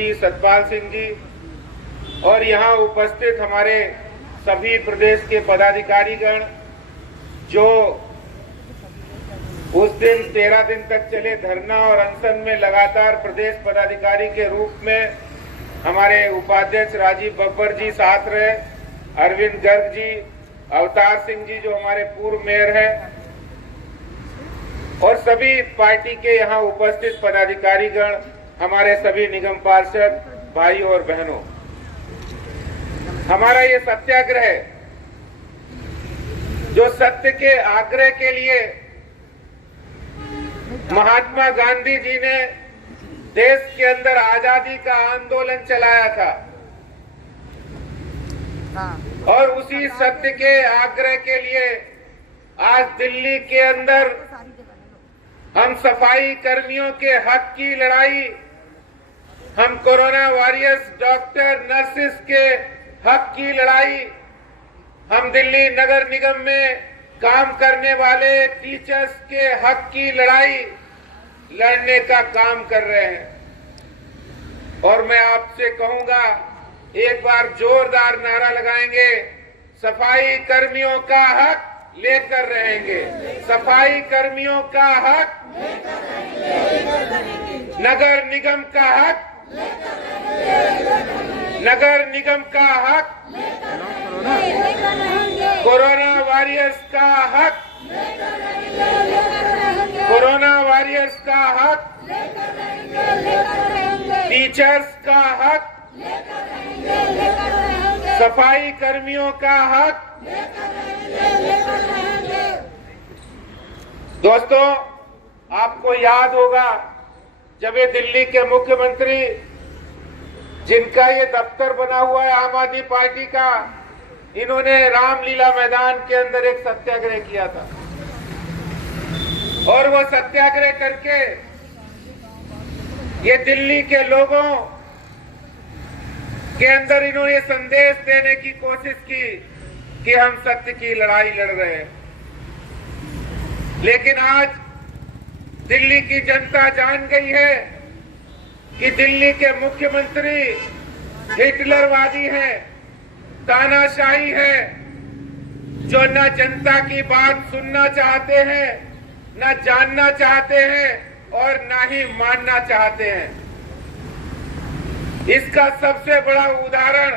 जी, सतपाल सिंह जी और यहाँ उपस्थित हमारे सभी प्रदेश के पदाधिकारीगण जो उस दिन 13 दिन तक चले धरना और अनशन में लगातार प्रदेश पदाधिकारी के रूप में हमारे उपाध्यक्ष राजीव बब्बर जी साथ रहे, अरविंद गर्ग जी, अवतार सिंह जी जो हमारे पूर्व मेयर हैं और सभी पार्टी के यहाँ उपस्थित पदाधिकारीगण, हमारे सभी निगम पार्षद भाई और बहनों, हमारा ये सत्याग्रह जो सत्य के आग्रह के लिए महात्मा गांधी जी ने देश के अंदर आजादी का आंदोलन चलाया था और उसी सत्य के आग्रह के लिए आज दिल्ली के अंदर हम सफाई कर्मियों के हक की लड़ाई, हम कोरोना वॉरियर्स डॉक्टर नर्सेस के हक की लड़ाई, हम दिल्ली नगर निगम में काम करने वाले टीचर्स के हक की लड़ाई लड़ने का काम कर रहे हैं। और मैं आपसे कहूंगा, एक बार जोरदार नारा लगाएंगे, सफाई कर्मियों का हक लेकर रहेंगे, सफाई कर्मियों का हक, नगर निगम का हक, नगर निगम का हक, कोरोना वॉरियर्स का हक, कोरोना वॉरियर्स का हक, टीचर्स का हक, सफाई कर्मियों का हक। दोस्तों, आपको याद होगा जब ये दिल्ली के मुख्यमंत्री, जिनका ये दफ्तर बना हुआ है आम आदमी पार्टी का, इन्होंने रामलीला मैदान के अंदर एक सत्याग्रह किया था और वो सत्याग्रह करके ये दिल्ली के लोगों के अंदर इन्होंने संदेश देने की कोशिश की कि हम सत्य की लड़ाई लड़ रहे हैं। लेकिन आज दिल्ली की जनता जान गई है कि दिल्ली के मुख्यमंत्री हिटलरवादी हैं, तानाशाही है, जो न जनता की बात सुनना चाहते हैं, न जानना चाहते हैं और न ही मानना चाहते हैं। इसका सबसे बड़ा उदाहरण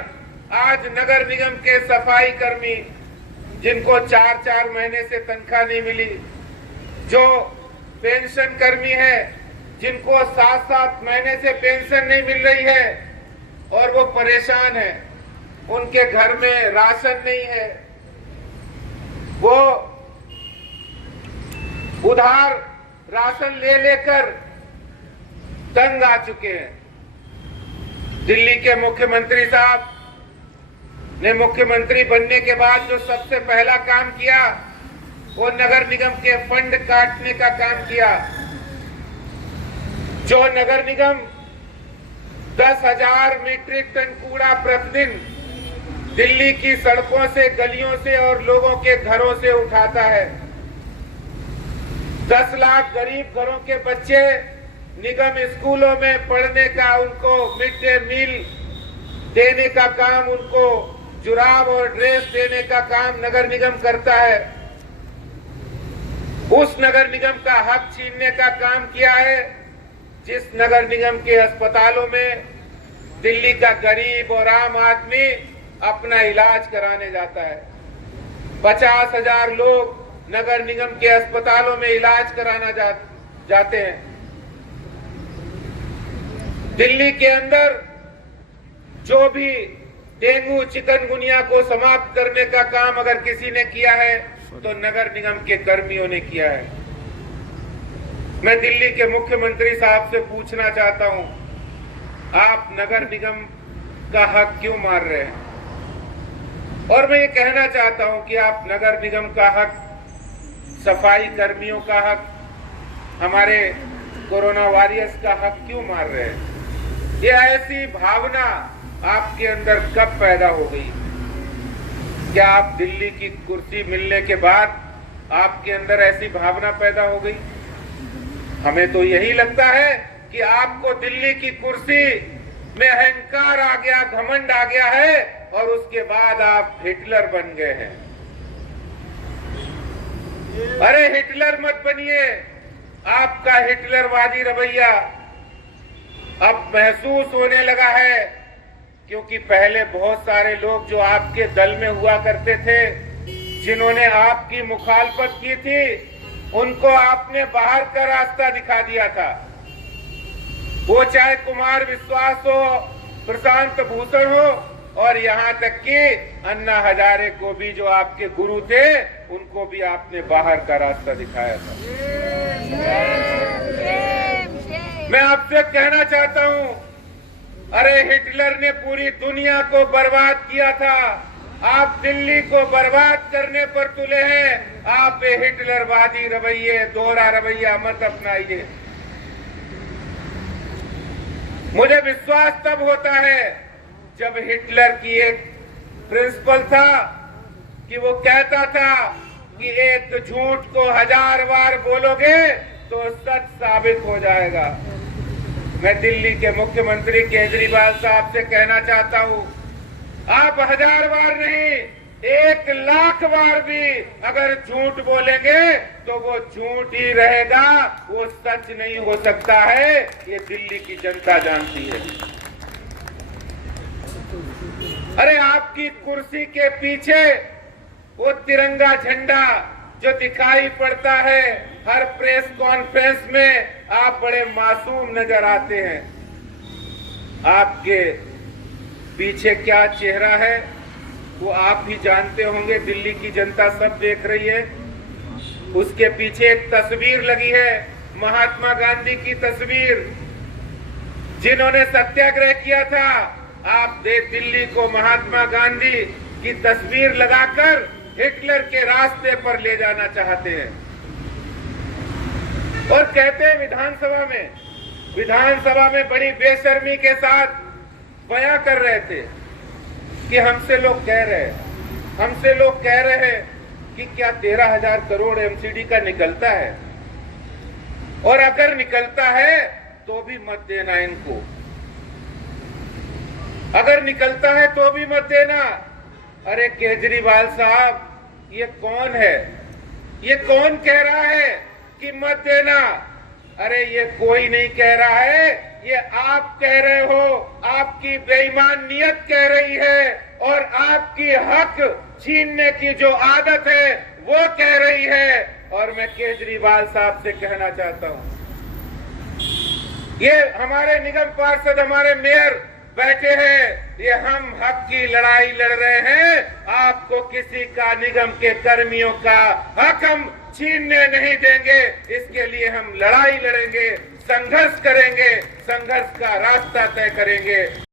आज नगर निगम के सफाई कर्मी, जिनको 4-4 महीने से तनख्वाह नहीं मिली, जो पेंशन कर्मी है जिनको 7-7 महीने से पेंशन नहीं मिल रही है और वो परेशान है, उनके घर में राशन नहीं है, वो उधार राशन ले लेकर तंग आ चुके हैं। दिल्ली के मुख्यमंत्री साहब ने मुख्यमंत्री बनने के बाद जो सबसे पहला काम किया वो नगर निगम के फंड काटने का काम किया। जो नगर निगम 10,000 मीट्रिक टन कूड़ा प्रतिदिन दिल्ली की सड़कों से, गलियों से और लोगों के घरों से उठाता है। 10 लाख गरीब घरों के बच्चे निगम स्कूलों में पढ़ने का, उनको मिड डे मील देने का काम, उनको जुराब और ड्रेस देने का काम नगर निगम करता है। उस नगर निगम का हक छीनने का काम किया है जिस नगर निगम के अस्पतालों में दिल्ली का गरीब और आम आदमी अपना इलाज कराने जाता है। 50,000 लोग नगर निगम के अस्पतालों में इलाज कराना जाते हैं। दिल्ली के अंदर जो भी डेंगू, चिकनगुनिया को समाप्त करने का काम अगर किसी ने किया है तो नगर निगम के कर्मियों ने किया है। मैं दिल्ली के मुख्यमंत्री साहब से पूछना चाहता हूं, आप नगर निगम का हक क्यों मार रहे हैं? और मैं ये कहना चाहता हूं कि आप नगर निगम का हक, सफाई कर्मियों का हक, हमारे कोरोना वॉरियर्स का हक क्यों मार रहे हैं? ये ऐसी भावना आपके अंदर कब पैदा हो गई? क्या आप दिल्ली की कुर्सी मिलने के बाद आपके अंदर ऐसी भावना पैदा हो गई? हमें तो यही लगता है कि आपको दिल्ली की कुर्सी में अहंकार आ गया, घमंड आ गया है और उसके बाद आप हिटलर बन गए हैं। अरे हिटलर मत बनिए। आपका हिटलरवादी रवैया अब महसूस होने लगा है, क्योंकि पहले बहुत सारे लोग जो आपके दल में हुआ करते थे, जिन्होंने आपकी मुखालफत की थी, उनको आपने बाहर का रास्ता दिखा दिया था। वो चाहे कुमार विश्वास हो, प्रशांत भूषण हो और यहाँ तक कि अन्ना हजारे को भी, जो आपके गुरु थे, उनको भी आपने बाहर का रास्ता दिखाया था। मैं आपसे कहना चाहता हूँ, अरे हिटलर ने पूरी दुनिया को बर्बाद किया था, आप दिल्ली को बर्बाद करने पर तुले हैं। आप हिटलरवादी रवैये, दोहरा रवैया मत अपनाइए। मुझे विश्वास तब होता है जब हिटलर की एक प्रिंसिपल था कि वो कहता था कि एक झूठ को 1000 बार बोलोगे तो सच साबित हो जाएगा। मैं दिल्ली के मुख्यमंत्री केजरीवाल साहब से कहना चाहता हूं, आप 1000 बार नहीं, 1,00,000 बार भी अगर झूठ बोलेंगे तो वो झूठ ही रहेगा, वो सच नहीं हो सकता है। ये दिल्ली की जनता जानती है। अरे आपकी कुर्सी के पीछे वो तिरंगा झंडा जो दिखाई पड़ता है हर प्रेस कॉन्फ्रेंस में, आप बड़े मासूम नजर आते हैं। आपके पीछे क्या चेहरा है वो आप ही जानते होंगे, दिल्ली की जनता सब देख रही है। उसके पीछे एक तस्वीर लगी है, महात्मा गांधी की तस्वीर, जिन्होंने सत्याग्रह किया था। आप दिल्ली को महात्मा गांधी की तस्वीर लगाकर हिटलर के रास्ते पर ले जाना चाहते हैं। और कहते हैं विधानसभा में बड़ी बेशर्मी के साथ बयां कर रहे थे कि हमसे लोग कह रहे हैं कि क्या 13,000 करोड़ एमसीडी का निकलता है, और अगर निकलता है तो भी मत देना इनको, अगर निकलता है तो भी मत देना। अरे केजरीवाल साहब, ये कौन है? ये कौन कह रहा है कि मत देना? अरे ये कोई नहीं कह रहा है, ये आप कह रहे हो। आपकी बेईमान नियत कह रही है और आपकी हक छीनने की जो आदत है वो कह रही है। और मैं केजरीवाल साहब से कहना चाहता हूं, ये हमारे निगम पार्षद, हमारे मेयर बैठे हैं, ये हम हक की लड़ाई लड़ रहे हैं। आपको किसी का, निगम के कर्मियों का हक हम छीनने नहीं देंगे। इसके लिए हम लड़ाई लड़ेंगे, संघर्ष करेंगे, संघर्ष का रास्ता तय करेंगे।